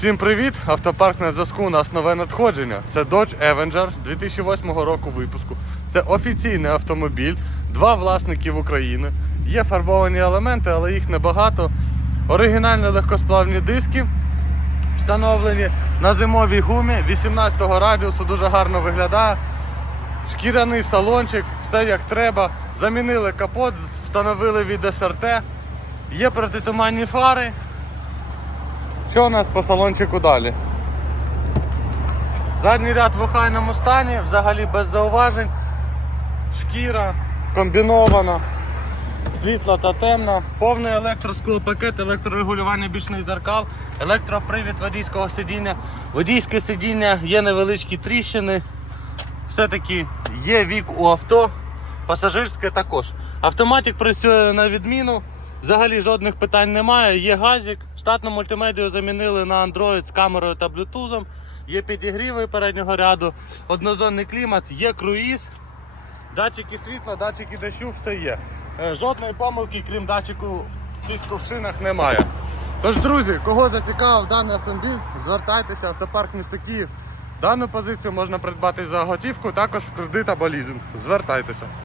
Всім привіт! Автопарк на зв'язку. Нас нове надходження. Це Dodge Avenger 2008 року випуску. Це офіційний автомобіль, два власників України. Є фарбовані елементи, але їх небагато. Оригінальні легкосплавні диски встановлені на зимовій гумі 18 радіусу, дуже гарно виглядає. Шкіряний салончик, все як треба. Замінили капот, встановили від СРТ. Є протитуманні фари. Що у нас по салончику далі? Задній ряд в охайному стані, взагалі без зауважень. Шкіра комбінована, світла та темна, повний електросклопакет, електрорегулювання бічних зеркал, електропривід водійського сидіння. Водійське сидіння є невеличкі тріщини. Все-таки є вік у авто, пасажирське також. Автоматик працює на відміну. Взагалі жодних питань немає. Є газик. Штатну мультимедію замінили на Android з камерою та блютузом. Є підігріви переднього ряду, однозонний клімат, є круїз, датчики світла, датчики дощу, все є. Е, Жодної помилки, крім датчику тиску в шинах, немає. Тож, друзі, кого зацікавив даний автомобіль, звертайтеся, автопарк місто Київ. Дану позицію можна придбати за готівку, також в кредит або лізинг. Звертайтеся.